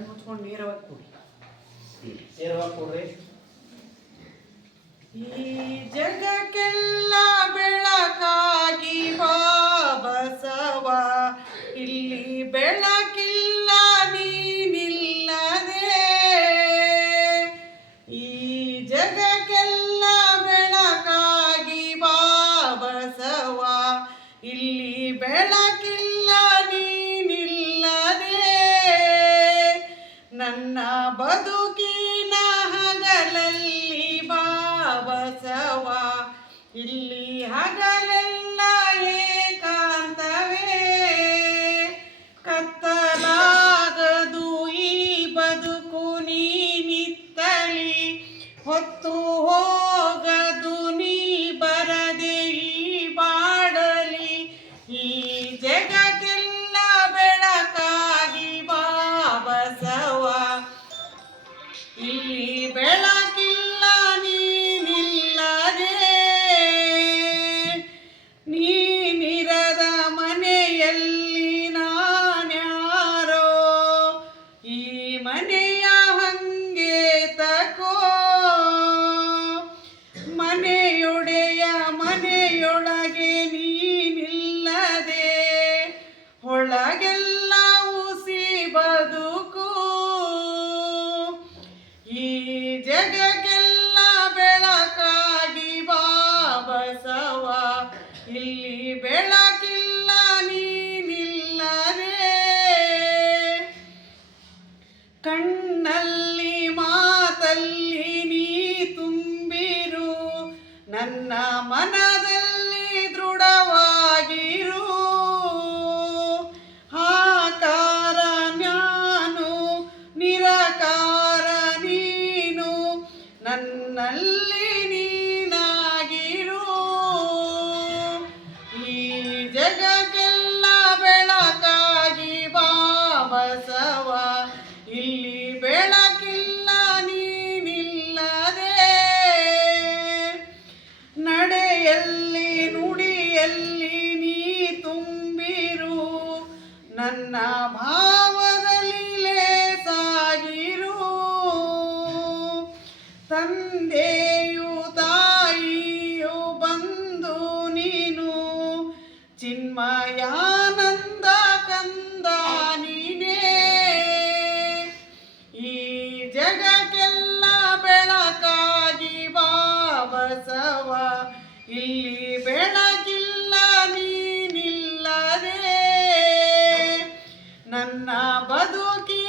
ಕಣ್ಣು ಮುಚ್ಕೊಂಡು ನೇರವಾಗಿ ಕೂಡಿ. ನೇರವಾಗಿ ಕೂಡ್ರಿ. ಈ ಜಗಕ್ಕೆಲ್ಲ ಬೆಳಕಾಗಿ ಬಾ ಬಸವ, ಇಲ್ಲಿ ಬೆಳಕಿಲ್ಲ ನೀನಿಲ್ಲದೆ. ಈ ಜಗಕ್ಕೆಲ್ಲ ಬೆಳಕಾಗಿ ಬಾ ಬಸವ, ಇಲ್ಲಿ ಬೆಳಕಿಲ್ಲ ನೀನಿಲ್ಲದೆ. ನನ್ನ ಬದುಕಿನ ಹಗಲಲ್ಲಿ ಬಾ ಬಸವ, ಇಲ್ಲಿ ಹಗಲೆಲ್ಲ ಏಕಾಂತವೇ. ಕತ್ತಲಾಗದು ಈ ಬದುಕು ನೀನಿತ್ತಲಿ, ಹೊತ್ತು ಹೋಗದು ನೀ ಬರದೆ ಈ ಬಾಡಲಿ. ಈ ಜಗಕ್ಕೆಲ್ಲ ಬೆಳಕಾಗಿ ಬಾ ಬಸವ, ಇಲ್ಲಿ ಬೆಳಕಿಲ್ಲ ನೀನಿಲ್ಲದೆ. ನೀನಿರದ ಮನೆಯಲ್ಲಿ ನಾನ್ಯಾರೋ, ಈ ಮನೆಯ ಹಂಗೆ ತಕೋ. ಮನೆಯೊಡೆಯ ಮನೆಯೊಳಗೆ ನೀನಿಲ್ಲದೆ, ಒಳಗೆಲ್ಲ ಉಸಿ ಬದುಕು. ಈ ಜಗಕ್ಕೆಲ್ಲ ಬೆಳಕಾಗಿ ಬಾ ಬಸವ, ಇಲ್ಲಿ ಬೆಳಕಿಲ್ಲ ನೀನಿಲ್ಲದೆ. ಕಣ್ಣಲ್ಲಿ ಮಾತಲ್ಲಿ ನೀ ತುಂಬಿರು, ನನ್ನ ಮನದಲ್ಲಿ ದೃಢವಾಗಿರು. ಆಕಾರ ನಾನು ನಿರಾಕಾರ ನೀನು, ನನ್ನಲ್ಲಿ ನೀನಾಗಿರು. ಈ ಜಗಕ್ಕೆಲ್ಲ ಬೆಳಕಾಗಿ ಬಾ ಬಸವ, ಇಲ್ಲಿ ಬೆಳಕಿಲ್ಲ ನೀನಿಲ್ಲದೆ. ನಡೆಯಲ್ಲಿ ನುಡಿಯಲ್ಲಿ ನೀ ತುಂಬಿರು, ನನ್ನ ಭಾವದಲ್ಲಿ ಲೇಸಾಗಿರು. ತಂದೆಯು ತಾಯಿಯು ಬಂದು ನೀನು, ಚಿನ್ಮಯಾನಂದ ಕಂದ ನೀನೇ. ಈ ಜಗಕ್ಕೆಲ್ಲ ಬೆಳಕಾಗಿ ಬಾ ಬಸವ, ಇಲ್ಲಿ ಬೆಳಕಿಲ್ಲ ನೀನಿಲ್ಲದೆ. ನನ್ನ ಬದುಕಿ